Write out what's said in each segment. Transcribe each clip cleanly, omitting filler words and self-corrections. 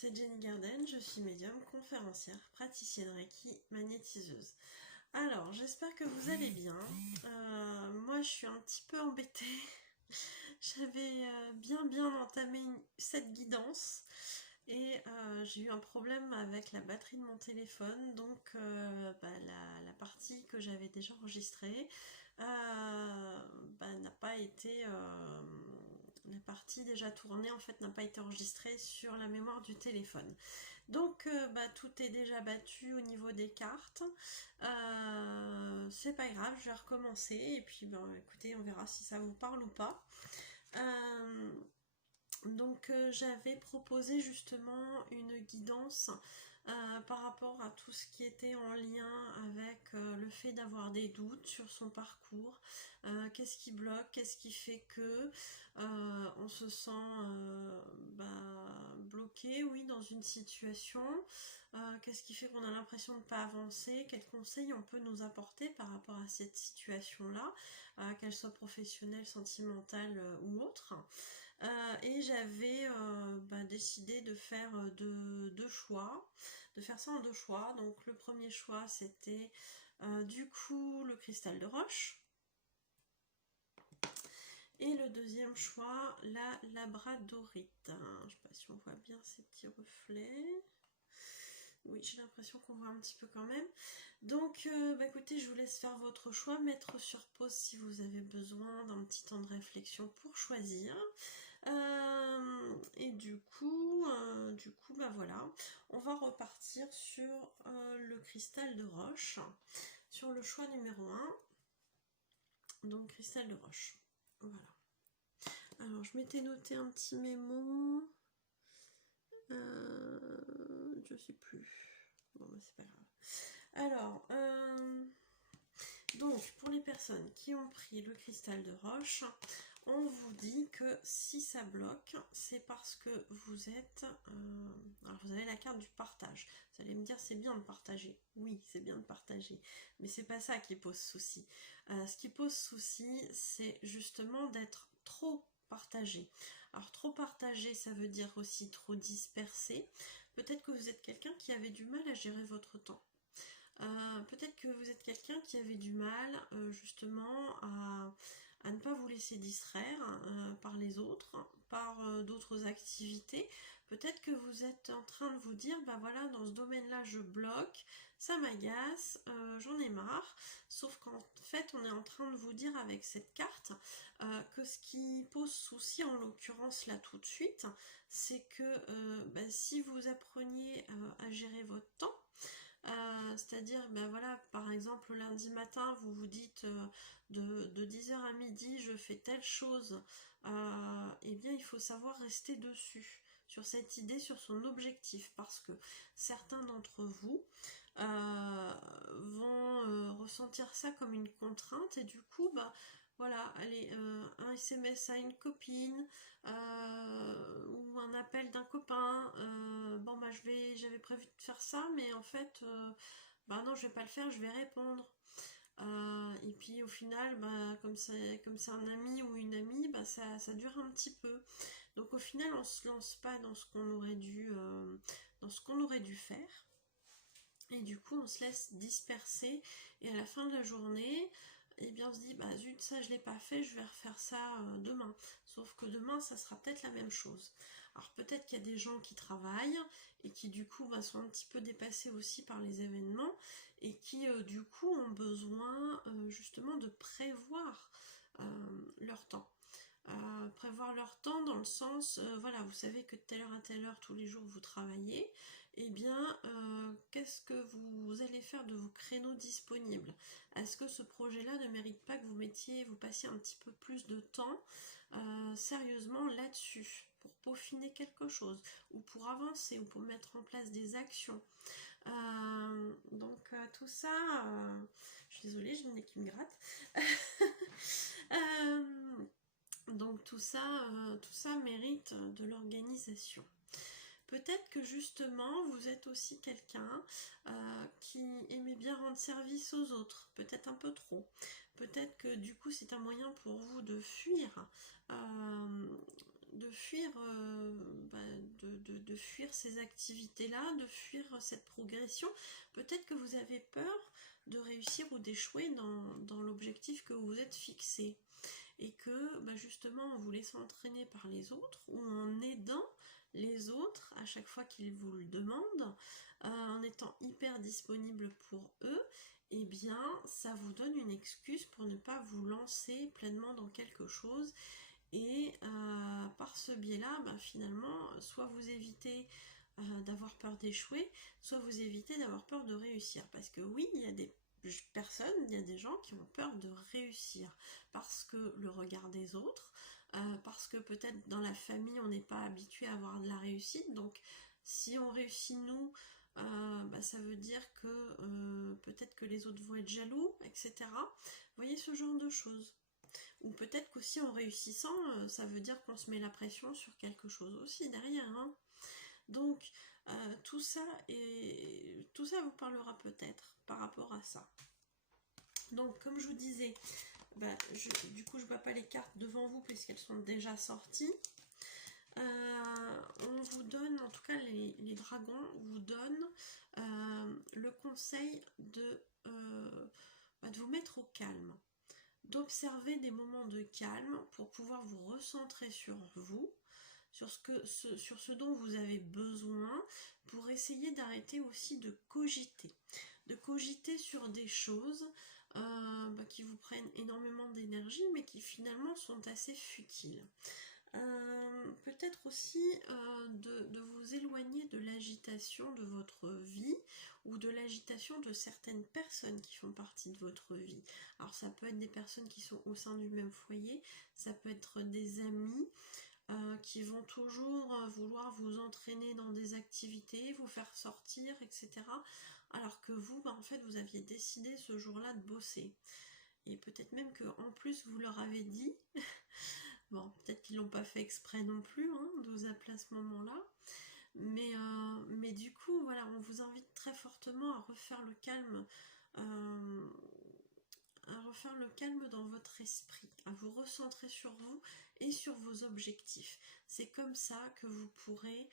c'est Jenny Garden, je suis médium, conférencière, praticienne Reiki, magnétiseuse. Alors, j'espère que vous allez bien. Moi, je suis un petit peu embêtée. J'avais bien entamé cette guidance et j'ai eu un problème avec la batterie de mon téléphone, donc la partie que j'avais déjà enregistrée n'a pas été... la partie déjà tournée en fait n'a pas été enregistrée sur la mémoire du téléphone. Donc tout est déjà battu au niveau des cartes. C'est pas grave, je vais recommencer et puis écoutez, on verra si ça vous parle ou pas. J'avais proposé justement une guidance par rapport à tout ce qui était en lien avec le fait d'avoir des doutes sur son parcours, qu'est-ce qui bloque, qu'est-ce qui fait que on se sent bloqué, oui, dans une situation, qu'est-ce qui fait qu'on a l'impression de ne pas avancer, quels conseils on peut nous apporter par rapport à cette situation-là, qu'elle soit professionnelle, sentimentale ou autre. Et j'avais décidé de faire deux choix, de faire ça en deux choix. Donc le premier choix c'était du coup le cristal de roche. Et le deuxième choix, la labradorite. Je ne sais pas si on voit bien ces petits reflets. Oui, j'ai l'impression qu'on voit un petit peu quand même. Donc, écoutez, je vous laisse faire votre choix, mettre sur pause si vous avez besoin d'un petit temps de réflexion pour choisir. Et du coup, voilà, on va repartir sur le cristal de roche, sur le choix numéro 1. Donc, cristal de roche. Voilà. Alors, je m'étais noté un petit mémo. Je sais plus. Bon, c'est pas grave. Alors, donc, pour les personnes qui ont pris le cristal de roche, on vous dit que si ça bloque, c'est parce que vous êtes... alors, vous avez la carte du partage. Vous allez me dire, c'est bien de partager. Oui, c'est bien de partager. Mais c'est pas ça qui pose souci. Ce qui pose souci, c'est justement d'être trop partagé. Alors, trop partagé, ça veut dire aussi trop dispersé. Peut-être que vous êtes quelqu'un qui avait du mal à gérer votre temps. Peut-être que vous êtes quelqu'un qui avait du mal justement à ne pas vous laisser distraire par les autres, par d'autres activités. Peut-être que vous êtes en train de vous dire, voilà, dans ce domaine-là, je bloque, ça m'agace, j'en ai marre. Sauf qu'en fait, on est en train de vous dire avec cette carte que ce qui pose souci, en l'occurrence là tout de suite, c'est que si vous appreniez à gérer votre temps, c'est-à-dire, voilà, par exemple, lundi matin, vous vous dites de 10h à midi, je fais telle chose, eh bien, il faut savoir rester dessus, sur cette idée, sur son objectif, parce que certains d'entre vous vont ressentir ça comme une contrainte, et du coup, voilà, allez, un SMS à une copine ou un appel d'un copain. J'avais prévu de faire ça, mais en fait, non, je vais pas le faire, je vais répondre. Et puis au final, comme c'est un ami ou une amie, ça dure un petit peu. Donc au final, on se lance pas dans ce qu'on aurait dû faire. Et du coup, on se laisse disperser. Et à la fin de la journée, eh bien, on se dit, zut, ça, je l'ai pas fait, je vais refaire ça demain. Sauf que demain, ça sera peut-être la même chose. Alors, peut-être qu'il y a des gens qui travaillent et qui, du coup, sont un petit peu dépassés aussi par les événements et qui, du coup, ont besoin, justement, de prévoir leur temps. Prévoir leur temps dans le sens, voilà, vous savez que de telle heure à telle heure tous les jours vous travaillez, et bien qu'est-ce que vous allez faire de vos créneaux disponibles? Est-ce que ce projet-là ne mérite pas que vous passiez un petit peu plus de temps sérieusement là-dessus, pour peaufiner quelque chose, ou pour avancer, ou pour mettre en place des actions? Tout ça, je suis désolée, j'ai le nez qui me gratte. Donc tout ça mérite de l'organisation. Peut-être que justement vous êtes aussi quelqu'un qui aimait bien rendre service aux autres, peut-être un peu trop. Peut-être que du coup c'est un moyen pour vous de fuir fuir, de fuir ces activités-là, de fuir cette progression. Peut-être que vous avez peur de réussir ou d'échouer dans l'objectif que vous vous êtes fixé. Et que justement en vous laissant entraîner par les autres ou en aidant les autres à chaque fois qu'ils vous le demandent, en étant hyper disponible pour eux, eh bien ça vous donne une excuse pour ne pas vous lancer pleinement dans quelque chose. Et par ce biais-là, finalement, soit vous évitez d'avoir peur d'échouer, soit vous évitez d'avoir peur de réussir. Parce que oui, il y a des personnes, il y a des gens qui ont peur de réussir parce que le regard des autres, parce que peut-être dans la famille on n'est pas habitué à avoir de la réussite, donc si on réussit nous, ça veut dire que peut-être que les autres vont être jaloux, etc. Vous voyez, ce genre de choses. Ou peut-être qu'aussi en réussissant, ça veut dire qu'on se met la pression sur quelque chose aussi derrière, hein. Donc tout ça vous parlera peut-être par rapport à ça. Donc comme je vous disais, du coup je ne vois pas les cartes devant vous puisqu'elles sont déjà sorties. On vous donne, en tout cas les dragons vous donnent le conseil de vous mettre au calme, d'observer des moments de calme pour pouvoir vous recentrer sur vous, sur ce dont vous avez besoin, pour essayer d'arrêter aussi de cogiter sur des choses qui vous prennent énormément d'énergie mais qui finalement sont assez futiles. Peut-être aussi de vous éloigner de l'agitation de votre vie ou de l'agitation de certaines personnes qui font partie de votre vie. Alors ça peut être des personnes qui sont au sein du même foyer, ça peut être des amis qui vont toujours vouloir vous entraîner dans des activités, vous faire sortir, etc. Alors que vous, en fait, vous aviez décidé ce jour-là de bosser. Et peut-être même qu'en plus, vous leur avez dit... Bon, peut-être qu'ils l'ont pas fait exprès non plus, hein, de vous appeler à ce moment-là. Mais du coup, voilà, on vous invite très fortement à refaire le calme, dans votre esprit, à vous recentrer sur vous et sur vos objectifs. C'est comme ça que vous pourrez,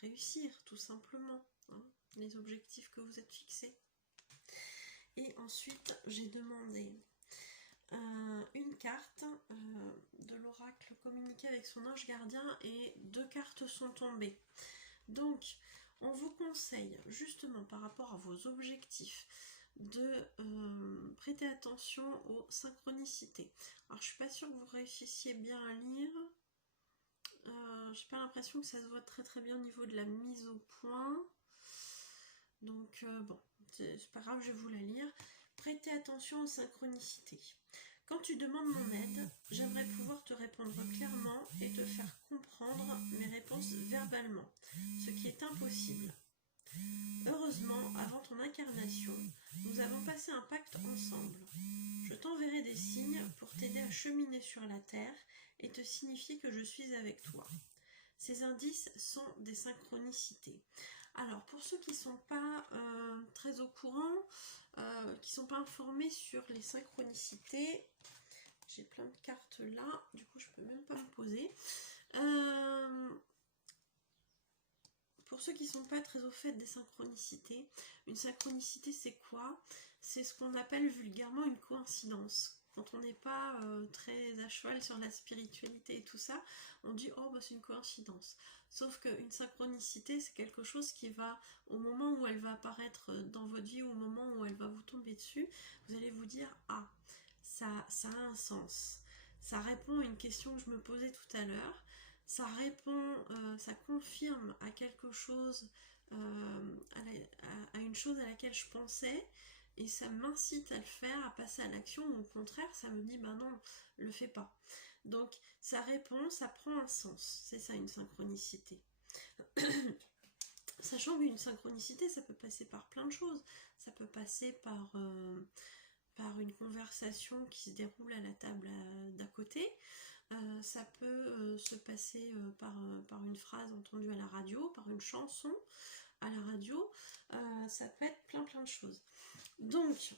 réussir, tout simplement, hein, les objectifs que vous êtes fixés. Et ensuite, j'ai demandé une carte de l'oracle communiquer avec son ange gardien et 2 cartes sont tombées. Donc, on vous conseille, justement par rapport à vos objectifs, de prêter attention aux synchronicités. Alors, je suis pas sûre que vous réussissiez bien à lire. J'ai pas l'impression que ça se voit très très bien au niveau de la mise au point. Donc, bon, c'est pas grave, je vais vous la lire. Prêtez attention aux synchronicités. Quand tu demandes mon aide, j'aimerais pouvoir te répondre clairement et te faire comprendre mes réponses verbalement, ce qui est impossible. Heureusement, avant ton incarnation, nous avons passé un pacte ensemble. Je t'enverrai des signes pour t'aider à cheminer sur la terre et te signifier que je suis avec toi. Ces indices sont des synchronicités. Alors, pour ceux qui ne sont pas très au courant, qui ne sont pas informés sur les synchronicités, j'ai plein de cartes là, du coup je ne peux même pas me poser. Pour ceux qui ne sont pas très au fait des synchronicités, une synchronicité c'est quoi? C'est ce qu'on appelle vulgairement une coïncidence. Quand on n'est pas très à cheval sur la spiritualité et tout ça, on dit oh c'est une coïncidence. Sauf qu'une synchronicité c'est quelque chose qui va, au moment où elle va apparaître dans votre vie, au moment où elle va vous tomber dessus, vous allez vous dire ah, ça a un sens. Ça répond à une question que je me posais tout à l'heure. Ça répond, ça confirme à quelque chose, à une chose à laquelle je pensais, et ça m'incite à le faire, à passer à l'action, ou au contraire, ça me dit, non, le fais pas. Donc, ça répond, ça prend un sens. C'est ça, une synchronicité. Sachant qu'une synchronicité, ça peut passer par plein de choses. Ça peut passer par une conversation qui se déroule à la table d'à côté. Ça peut se passer par une phrase entendue à la radio, par une chanson à la radio, ça peut être plein de choses. Donc,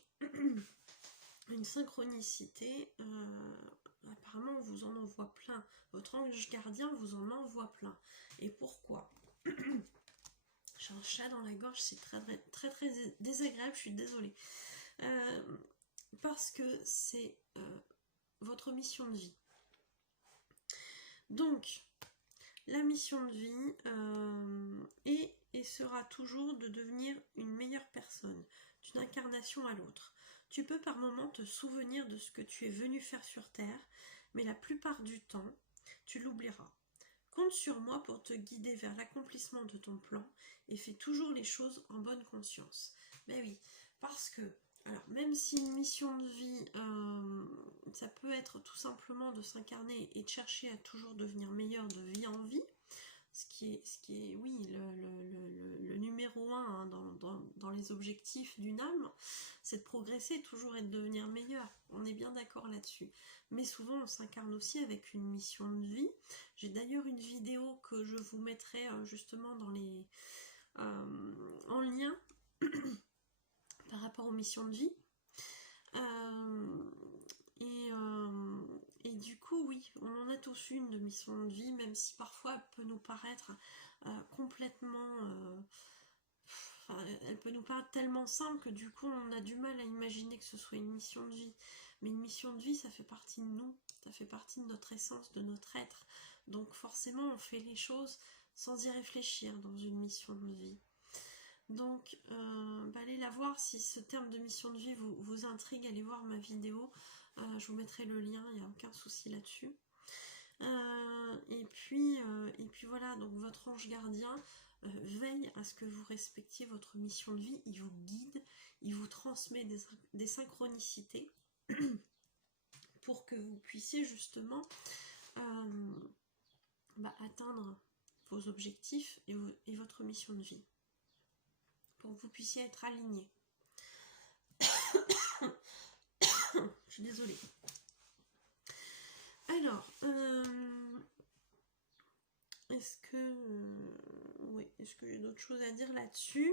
une synchronicité, apparemment on vous en envoie plein, votre ange gardien vous en envoie plein. Et pourquoi? J'ai un chat dans la gorge, c'est très désagréable, je suis désolée. Parce que c'est votre mission de vie. Donc, la mission de vie est et sera toujours de devenir une meilleure personne, d'une incarnation à l'autre. Tu peux par moments te souvenir de ce que tu es venu faire sur Terre, mais la plupart du temps, tu l'oublieras. Compte sur moi pour te guider vers l'accomplissement de ton plan et fais toujours les choses en bonne conscience. Mais oui, parce que, alors même si une mission de vie, ça peut être tout simplement de s'incarner et de chercher à toujours devenir meilleur de vie en vie, ce qui est oui, le numéro 1 hein, dans les objectifs d'une âme, c'est de progresser toujours et de devenir meilleur. On est bien d'accord là-dessus. Mais souvent, on s'incarne aussi avec une mission de vie. J'ai d'ailleurs une vidéo que je vous mettrai justement dans les en lien par rapport aux missions de vie. Et du coup, oui, on en a tous une de mission de vie, même si parfois elle peut nous paraître complètement... elle peut nous paraître tellement simple que du coup on a du mal à imaginer que ce soit une mission de vie. Mais une mission de vie, ça fait partie de nous, ça fait partie de notre essence, de notre être. Donc forcément, on fait les choses sans y réfléchir dans une mission de vie. Donc, allez la voir si ce terme de mission de vie vous intrigue, allez voir ma vidéo. Je vous mettrai le lien, il n'y a aucun souci là-dessus. Et puis voilà, donc votre ange gardien veille à ce que vous respectiez votre mission de vie, il vous guide, il vous transmet des synchronicités pour que vous puissiez justement atteindre vos objectifs et votre mission de vie, pour que vous puissiez être aligné. Je suis désolée. Alors, est-ce que j'ai d'autres choses à dire là-dessus?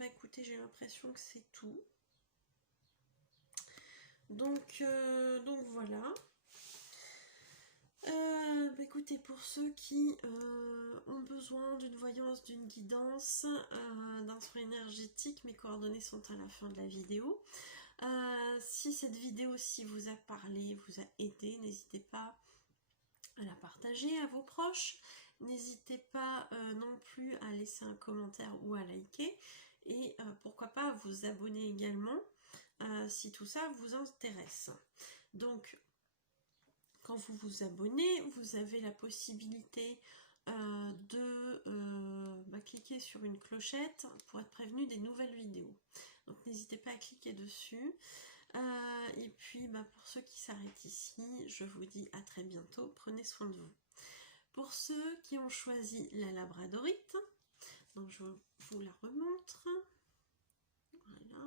Écoutez, j'ai l'impression que c'est tout. Donc voilà. Écoutez, pour ceux qui ont besoin d'une voyance, d'une guidance, d'un soin énergétique, mes coordonnées sont à la fin de la vidéo. Si cette vidéo-ci vous a parlé, vous a aidé, n'hésitez pas à la partager à vos proches. N'hésitez pas non plus à laisser un commentaire ou à liker. Et pourquoi pas à vous abonner également si tout ça vous intéresse. Donc, quand vous vous abonnez, vous avez la possibilité de cliquer sur une clochette pour être prévenu des nouvelles vidéos. Donc n'hésitez pas à cliquer dessus. Et puis pour ceux qui s'arrêtent ici, je vous dis à très bientôt. Prenez soin de vous. Pour ceux qui ont choisi la labradorite, donc je vous la remontre. Voilà.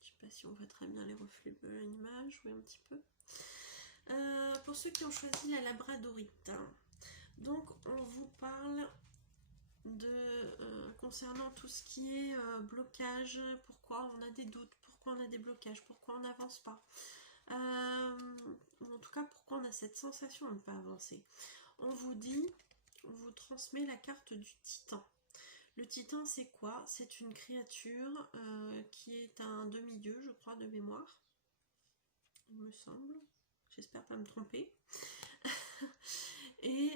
Je sais pas si on voit très bien les reflets de l'image, oui un petit peu. Pour ceux qui ont choisi la labradorite, donc on vous parle de concernant tout ce qui est blocage, pourquoi on a des doutes, pourquoi on a des blocages, pourquoi on n'avance pas, ou en tout cas pourquoi on a cette sensation de ne pas avancer. On vous dit, on vous transmet la carte du titan. Le titan, c'est quoi? C'est une créature qui est un demi-dieu, je crois, de mémoire, il me semble. J'espère pas me tromper. et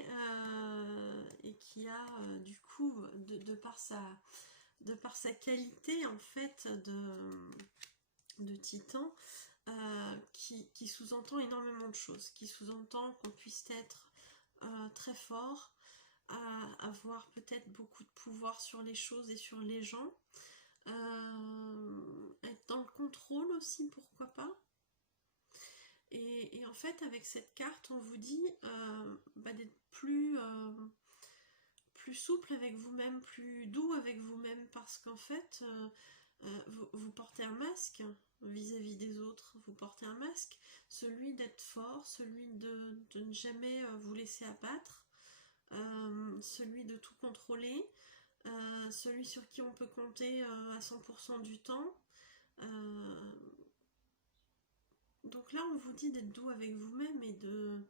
qui a du coup, de par sa qualité en fait de titan, qui sous-entend énormément de choses, qui sous-entend qu'on puisse être très fort, avoir peut-être beaucoup de pouvoir sur les choses et sur les gens, être dans le contrôle aussi, pourquoi pas. Et en fait, avec cette carte, on vous dit d'être plus souple avec vous-même, plus doux avec vous-même, parce qu'en fait, vous portez un masque vis-à-vis des autres, vous portez un masque, celui d'être fort, celui de ne jamais vous laisser abattre, celui de tout contrôler, celui sur qui on peut compter à 100% du temps. Donc là, on vous dit d'être doux avec vous-même et de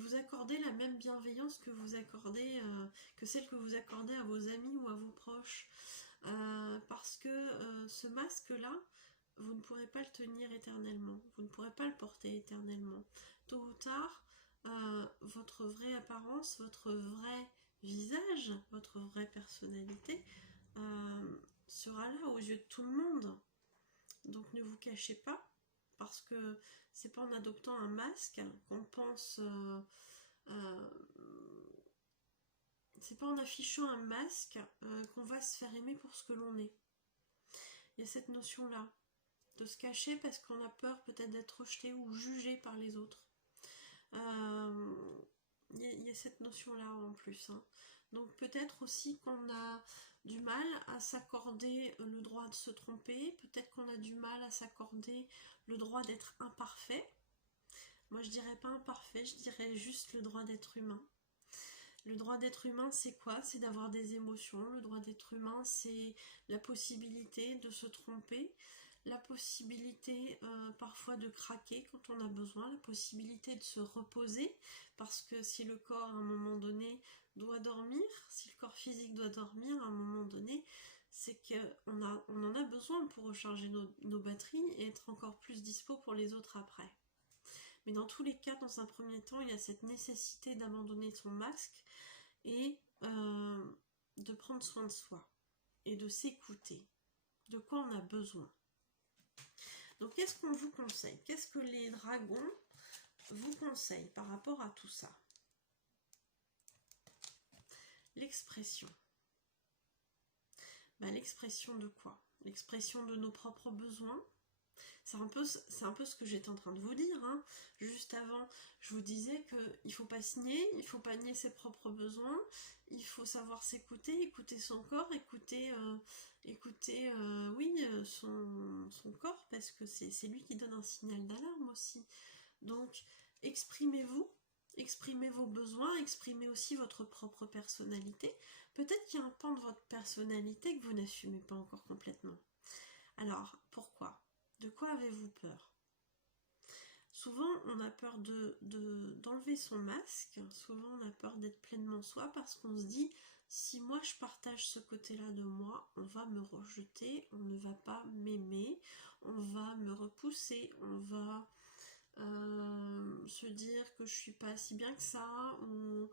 vous accorder la même bienveillance que vous accordez, que celle que vous accordez à vos amis ou à vos proches. Parce que ce masque-là, vous ne pourrez pas le tenir éternellement, vous ne pourrez pas le porter éternellement. Tôt ou tard, votre vraie apparence, votre vrai visage, votre vraie personnalité sera là aux yeux de tout le monde. Donc ne vous cachez pas, parce que c'est pas en adoptant un masque qu'on pense... c'est pas en affichant un masque qu'on va se faire aimer pour ce que l'on est. Il y a cette notion-là, de se cacher parce qu'on a peur peut-être d'être rejeté ou jugé par les autres. Il y a cette notion-là en plus. Hein. Donc peut-être aussi qu'on a du mal à s'accorder le droit de se tromper, peut-être qu'on a du mal à s'accorder le droit d'être imparfait. Moi je dirais pas imparfait, je dirais juste le droit d'être humain. Le droit d'être humain, c'est quoi? C'est d'avoir des émotions. Le droit d'être humain, c'est la possibilité de se tromper, la possibilité parfois de craquer quand on a besoin, la possibilité de se reposer, parce que si le corps à un moment donné doit dormir, si le corps physique doit dormir à un moment donné, c'est qu'on en a besoin pour recharger nos batteries et être encore plus dispo pour les autres après. Mais dans tous les cas, dans un premier temps, il y a cette nécessité d'abandonner son masque et de prendre soin de soi et de s'écouter. De quoi on a besoin. Donc qu'est-ce qu'on vous conseille? Qu'est-ce que les dragons vous conseillent par rapport à tout ça? L'expression. L'expression de quoi? L'expression de nos propres besoins. C'est un peu ce que j'étais en train de vous dire. Hein. Juste avant, je vous disais qu'il ne faut pas se nier, il ne faut pas nier ses propres besoins, il faut savoir s'écouter, écouter son corps, écouter son corps, parce que c'est lui qui donne un signal d'alarme aussi. Donc, exprimez-vous, exprimez vos besoins, exprimez aussi votre propre personnalité. Peut-être qu'il y a un pan de votre personnalité que vous n'assumez pas encore complètement. Alors, pourquoi ? De quoi avez-vous peur? Souvent, on a peur d'enlever son masque. Souvent, on a peur d'être pleinement soi parce qu'on se dit, si moi je partage ce côté-là de moi, on va me rejeter, on ne va pas m'aimer, on va me repousser, on va se dire que je suis pas si bien que ça, ou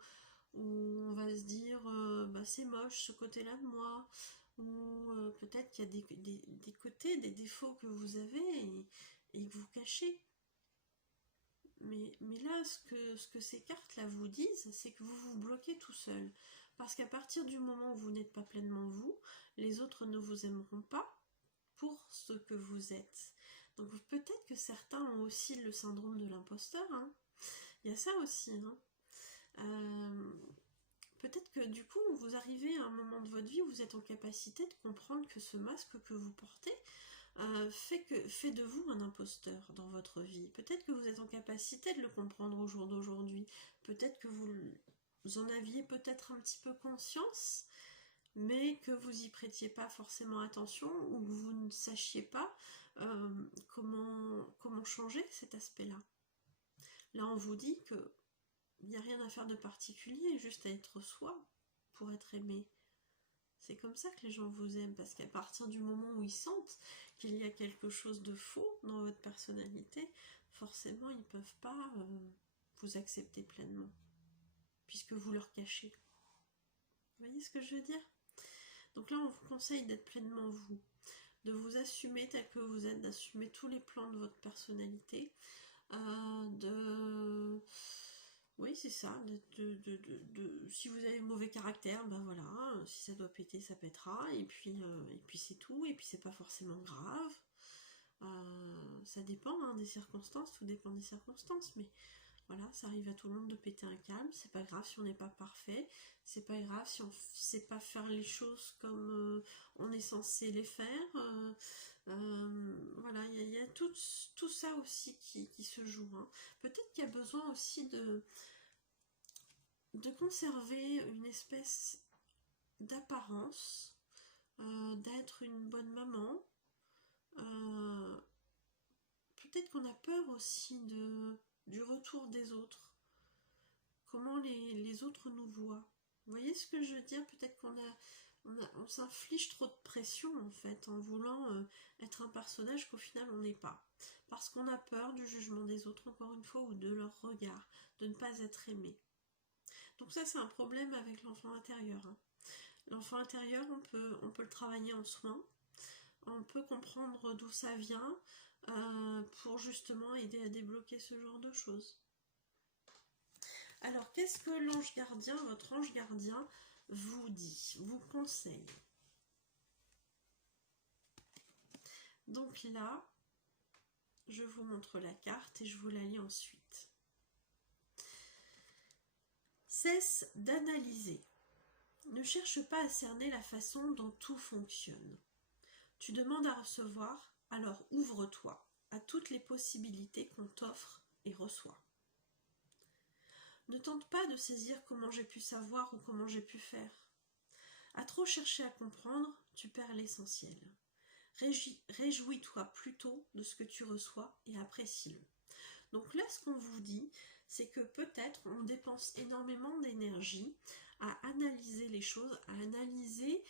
on va se dire, c'est moche ce côté-là de moi. Ou peut-être qu'il y a des côtés, des défauts que vous avez et que vous cachez. Mais là, ce que ces cartes-là vous disent, c'est que vous vous bloquez tout seul. Parce qu'à partir du moment où vous n'êtes pas pleinement vous, les autres ne vous aimeront pas pour ce que vous êtes. Donc peut-être que certains ont aussi le syndrome de l'imposteur. Hein. Il y a ça aussi. Hein. Peut-être que du coup, vous arrivez à un moment de votre vie où vous êtes en capacité de comprendre que ce masque que vous portez fait de vous un imposteur dans votre vie. Peut-être que vous êtes en capacité de le comprendre au jour d'aujourd'hui. Peut-être que vous en aviez peut-être un petit peu conscience, mais que vous y prêtiez pas forcément attention ou que vous ne sachiez pas comment changer cet aspect-là. Là, on vous dit que il n'y a rien à faire de particulier, juste à être soi pour être aimé. C'est comme ça que les gens vous aiment, parce qu'à partir du moment où ils sentent qu'il y a quelque chose de faux dans votre personnalité, forcément ils ne peuvent pas vous accepter pleinement, puisque vous leur cachez. Vous voyez ce que je veux dire? Donc là, on vous conseille d'être pleinement vous, de vous assumer tel que vous êtes, d'assumer tous les plans de votre personnalité, oui, c'est ça. Si vous avez mauvais caractère, ben voilà, si ça doit péter, ça pètera, et puis c'est tout, et puis c'est pas forcément grave. Ça dépend des circonstances, tout dépend des circonstances, mais voilà, ça arrive à tout le monde de péter un câble, c'est pas grave si on n'est pas parfait, c'est pas grave si on sait pas faire les choses comme on est censé les faire. Voilà, il y a tout ça aussi qui se joue. Hein. Peut-être qu'il y a besoin aussi de conserver une espèce d'apparence, d'être une bonne maman. Peut-être qu'on a peur aussi du retour des autres. Comment les autres nous voient. Vous voyez ce que je veux dire? Peut-être on s'inflige trop de pression en fait en voulant être un personnage qu'au final on n'est pas. Parce qu'on a peur du jugement des autres, encore une fois, ou de leur regard, de ne pas être aimé. Donc ça c'est un problème avec l'enfant intérieur. Hein. L'enfant intérieur, on peut le travailler en soins, on peut comprendre d'où ça vient pour justement aider à débloquer ce genre de choses. Alors, qu'est-ce que l'ange gardien, votre ange gardien, vous dit, vous conseille? Donc là, je vous montre la carte et je vous la lis ensuite. Cesse d'analyser. Ne cherche pas à cerner la façon dont tout fonctionne. Tu demandes à recevoir, alors ouvre-toi à toutes les possibilités qu'on t'offre et reçoit. Ne tente pas de saisir comment j'ai pu savoir ou comment j'ai pu faire. À trop chercher à comprendre, tu perds l'essentiel. Réjouis-toi plutôt de ce que tu reçois et apprécie-le. Donc là, ce qu'on vous dit, c'est que peut-être on dépense énormément d'énergie à analyser les choses, à analyser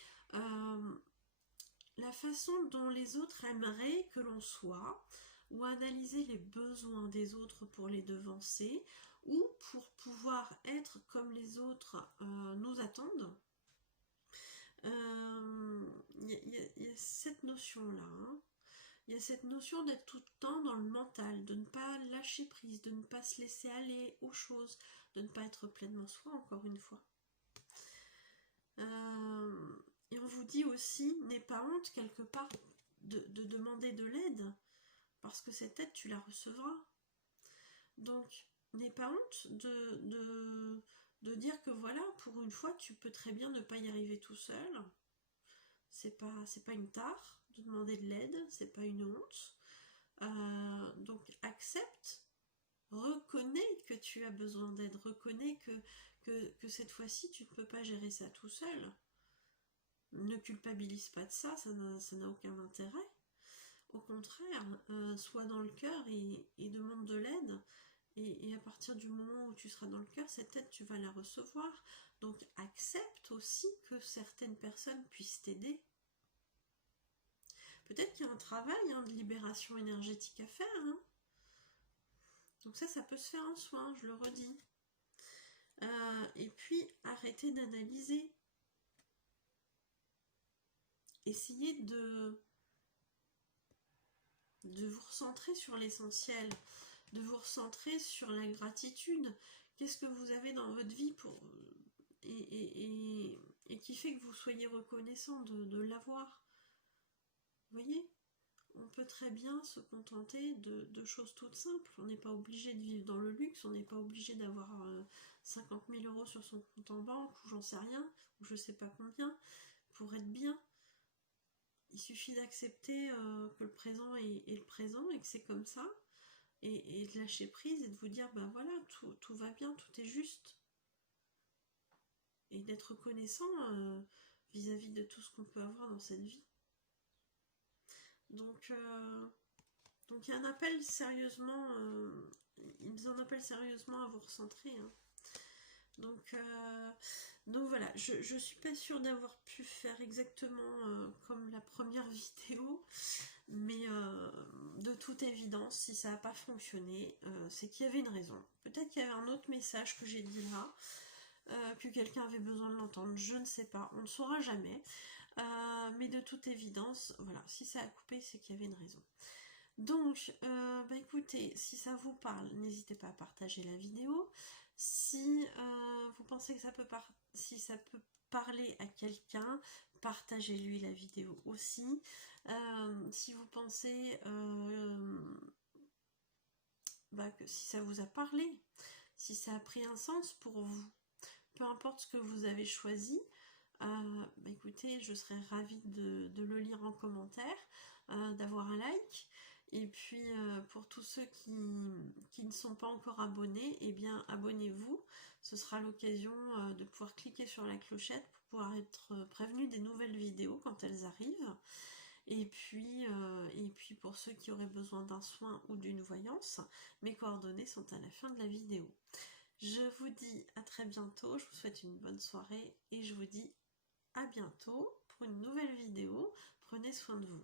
la façon dont les autres aimeraient que l'on soit, ou à analyser les besoins des autres pour les devancer, ou pour pouvoir être comme les autres nous attendent. Il y a cette notion-là. Hein. Il y a cette notion d'être tout le temps dans le mental, de ne pas lâcher prise, de ne pas se laisser aller aux choses, de ne pas être pleinement soi, encore une fois. Et on vous dit aussi, n'aie pas honte quelque part de demander de l'aide, parce que cette aide, tu la recevras. Donc, n'aie pas honte de dire que voilà, pour une fois, tu peux très bien ne pas y arriver tout seul. C'est pas une tare de demander de l'aide, c'est pas une honte. Donc, accepte, reconnais que tu as besoin d'aide, reconnais que cette fois-ci, tu ne peux pas gérer ça tout seul. Ne culpabilise pas de ça, ça n'a aucun intérêt. Au contraire, sois dans le cœur et demande de l'aide. Et à partir du moment où tu seras dans le cœur, cette aide, tu vas la recevoir. Donc accepte aussi que certaines personnes puissent t'aider. Peut-être qu'il y a un travail de libération énergétique à faire. Hein. Donc ça peut se faire en soin, je le redis. Et puis, arrêtez d'analyser. Essayez de vous recentrer sur l'essentiel, de vous recentrer sur la gratitude. Qu'est-ce que vous avez dans votre vie et qui fait que vous soyez reconnaissant de l'avoir. Vous voyez, on peut très bien se contenter de choses toutes simples. On n'est pas obligé de vivre dans le luxe, on n'est pas obligé d'avoir 50 000 € sur son compte en banque, ou j'en sais rien, ou je sais pas combien, pour être bien. Il suffit d'accepter que le présent est le présent et que c'est comme ça, et de lâcher prise et de vous dire, ben voilà, tout va bien, tout est juste. Et d'être reconnaissant vis-à-vis de tout ce qu'on peut avoir dans cette vie. Donc il y a un appel sérieusement, ils en appellent sérieusement à vous recentrer. Hein. Donc voilà, je suis pas sûre d'avoir pu faire exactement comme la première vidéo, mais de toute évidence, si ça n'a pas fonctionné, c'est qu'il y avait une raison. Peut-être qu'il y avait un autre message que j'ai dit là, que quelqu'un avait besoin de l'entendre, je ne sais pas, on ne saura jamais. Mais de toute évidence, voilà, si ça a coupé, c'est qu'il y avait une raison. Donc, écoutez, si ça vous parle, n'hésitez pas à partager la vidéo. Si vous pensez que si ça peut parler à quelqu'un, partagez-lui la vidéo aussi. Si vous pensez que si ça vous a parlé, si ça a pris un sens pour vous, peu importe ce que vous avez choisi, écoutez, je serais ravie de le lire en commentaire, d'avoir un like. Et puis pour tous ceux qui ne sont pas encore abonnés, eh bien abonnez-vous. Ce sera l'occasion de pouvoir cliquer sur la clochette pour pouvoir être prévenu des nouvelles vidéos quand elles arrivent. Et puis pour ceux qui auraient besoin d'un soin ou d'une voyance, mes coordonnées sont à la fin de la vidéo. Je vous dis à très bientôt, je vous souhaite une bonne soirée et je vous dis à bientôt pour une nouvelle vidéo. Prenez soin de vous.